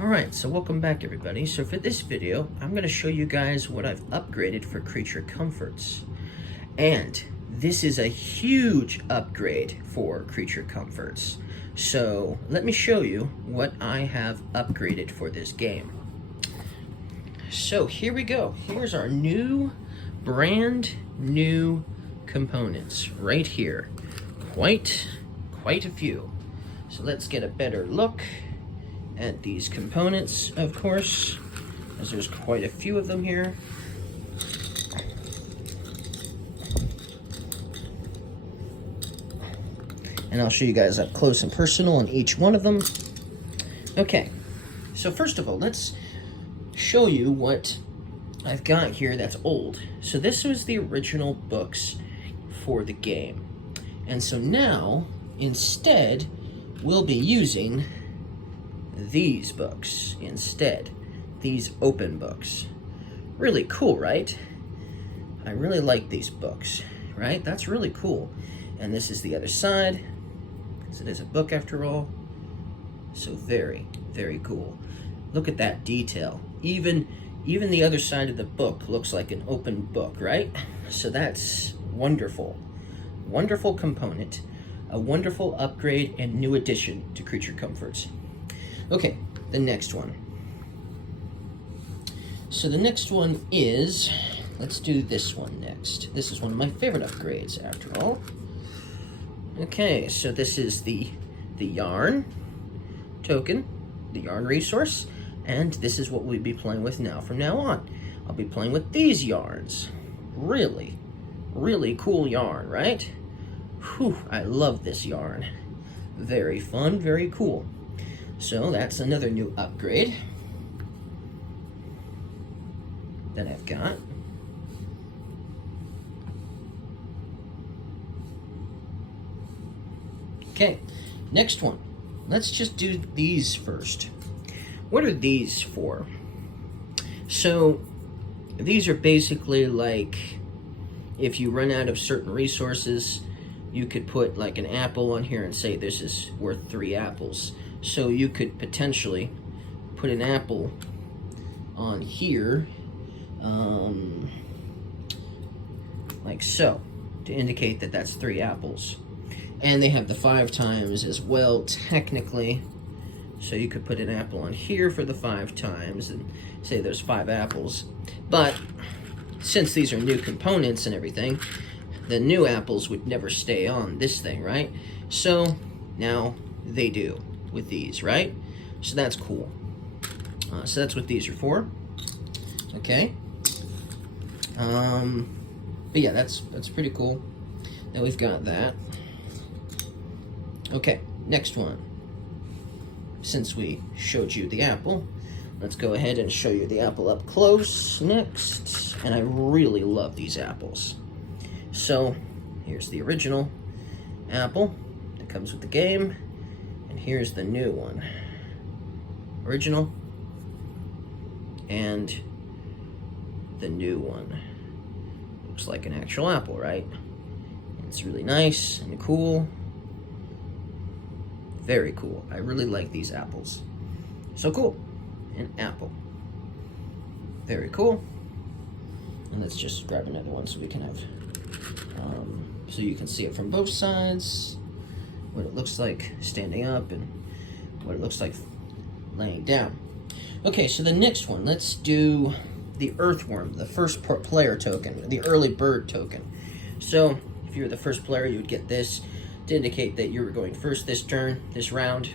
Alright, so welcome back everybody. So for this video, I'm going to show you guys what I've upgraded for creature comforts. And this is a huge upgrade for creature comforts. So let me show you what I have upgraded for this game. So here we go. Here's our brand new components right here. Quite a few. So let's get a better look at these components, of course, as there's quite a few of them here. And I'll show you guys up close and personal on each one of them. Okay, so first of all, let's show you what I've got here that's old. So this was the original books for the game. And so now, instead, we'll be using these books instead. These open books. Really cool, right? I really like these books, right? That's really cool. And this is the other side, because it is a book after all. So very cool. Look at that detail. Even the other side of the book looks like an open book, right? So that's wonderful. Wonderful component. A wonderful upgrade and new addition to creature comforts. Okay, the next one. So the next one is, let's do this one next. This is one of my favorite upgrades, after all. Okay, so this is the yarn token, the yarn resource, and this is what we'll be playing with now from now on. I'll be playing with these yarns. Really cool yarn, right? Whew, I love this yarn. Very fun, very cool. So that's another new upgrade that I've got. Okay, next one. Let's just do these first. What are these for? So these are basically like if you run out of certain resources, you could put like an apple on here and say this is worth 3 apples. So you could potentially put an apple on here, like so, to indicate that that's 3 apples. And they have the 5 times as well, technically. So you could put an apple on here for the 5 times and say there's 5 apples. But since these are new components and everything, the new apples would never stay on this thing, right? So now they do with these, right? So that's cool. So that's what these are for. Okay. But yeah, that's pretty cool. Now we've got that. Okay, next one. Since we showed you the apple, let's go ahead and show you the apple up close next. And I really love these apples. So here's the original apple that comes with the game. And here's the new one. Original. And the new one. Looks like an actual apple, right? It's really nice and cool. Very cool. I really like these apples. So cool. An apple. Very cool. And let's just grab another one so we can have, so you can see it from both sides. What it looks like standing up and what it looks like laying down. Okay, so the next one, let's do the earthworm, the first player token, the early bird token. So if you're the first player, you would get this to indicate that you were going first this turn, this round.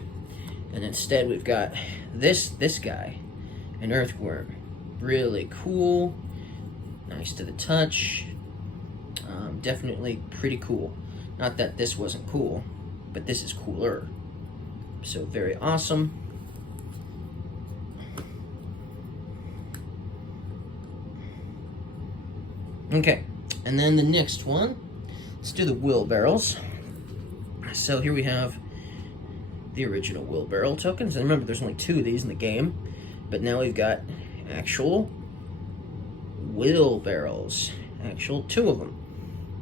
And instead we've got this guy, an earthworm. Really cool, nice to the touch. Definitely pretty cool. Not that this wasn't cool, but this is cooler. So very awesome. Okay, and then the next one, let's do the wheelbarrows. So here we have the original wheelbarrow tokens. And remember, there's only 2 of these in the game, but now we've got actual wheelbarrows. Actual 2 of them.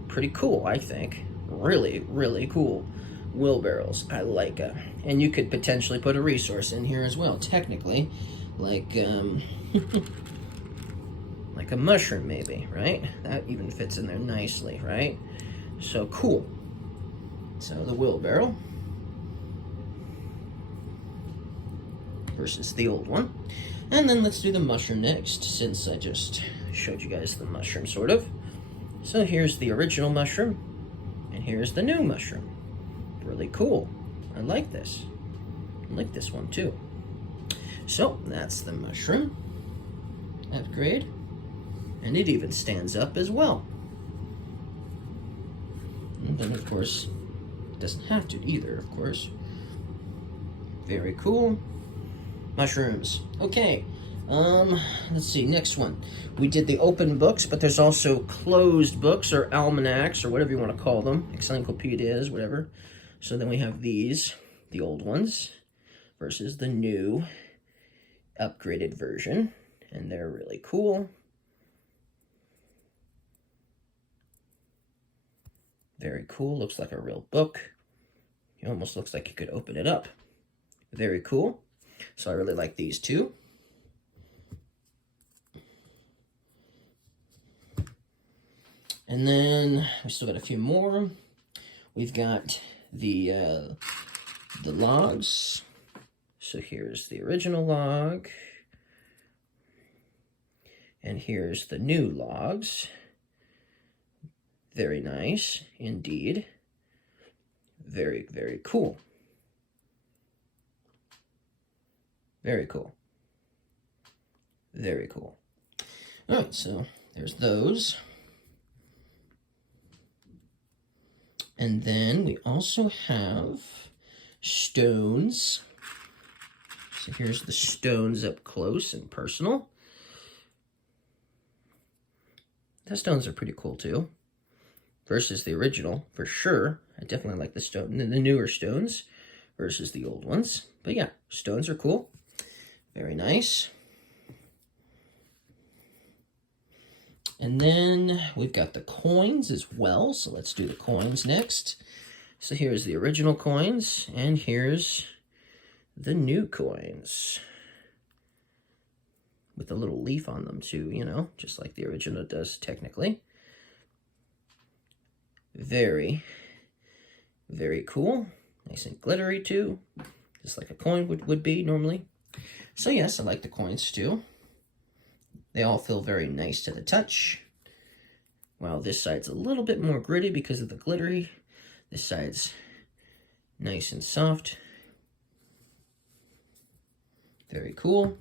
Pretty cool, I think. Really cool wheelbarrows. I like And you could potentially put a resource in here as well, technically, like like a mushroom maybe, right? That even fits in there nicely, right? So cool. So the wheelbarrow versus the old one. And then let's do the mushroom next, since I just showed you guys the mushroom, sort of. So here's the original mushroom, and here's the new mushroom. Really cool. I like this. I like this one too. So that's the mushroom upgrade, and it even stands up as well. And then of course, it doesn't have to either, of course. Very cool. Mushrooms. Okay. Let's see, next one. We did the open books, but there's also closed books, or almanacs, or whatever you want to call them. Encyclopedias, whatever. So then we have these, the old ones, versus the new upgraded version. And they're really cool. Very cool. Looks like a real book. It almost looks like you could open it up. Very cool. So I really like these two. And then we still got a few more. We've got the logs. So here's the original log. And here's the new logs. Very nice indeed. Very, very cool. Very cool. Very cool. All right, so there's those. And then we also have stones. So here's the stones up close and personal. The stones are pretty cool too. Versus the original, for sure. I definitely like the newer stones versus the old ones. But yeah, stones are cool. Very nice. And then we've got the coins as well. So let's do the coins next. So here's the original coins, and here's the new coins. With a little leaf on them too, you know, just like the original does technically. Very, very cool. Nice and glittery too, just like a coin would be normally. So yes, I like the coins too. They all feel very nice to the touch. While this side's a little bit more gritty because of the glittery. This side's nice and soft. Very cool.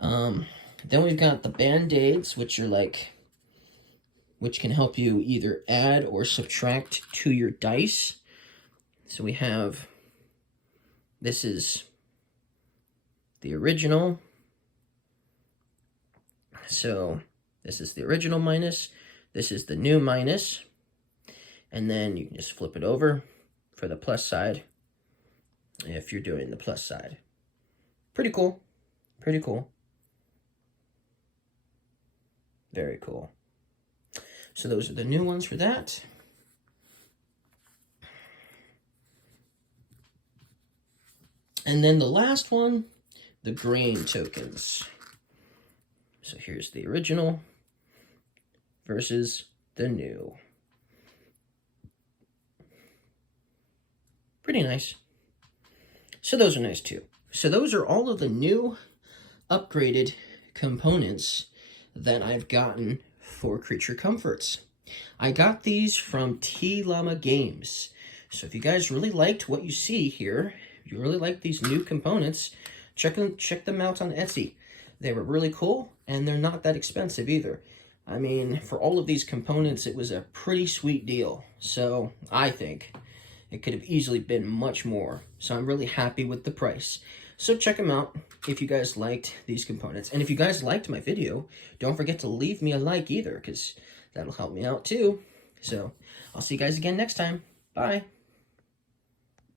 Then we've got the Band-Aids, which can help you either add or subtract to your dice. So we have, this is the original. So this is the original minus, this is the new minus, and then you can just flip it over for the plus side if you're doing the plus side. Pretty cool. Pretty cool. Very cool. So those are the new ones for that. And then the last one, the grain tokens. So here's the original versus the new. Pretty nice. So those are nice too. So those are all of the new upgraded components that I've gotten for Creature Comforts. I got these from T Llama Games. So if you guys really liked what you see here, if you really like these new components, check them out on Etsy. They were really cool, and they're not that expensive either. I mean, for all of these components, it was a pretty sweet deal. So I think it could have easily been much more. So I'm really happy with the price. So check them out if you guys liked these components. And if you guys liked my video, don't forget to leave me a like either, because that'll help me out too. So I'll see you guys again next time. Bye.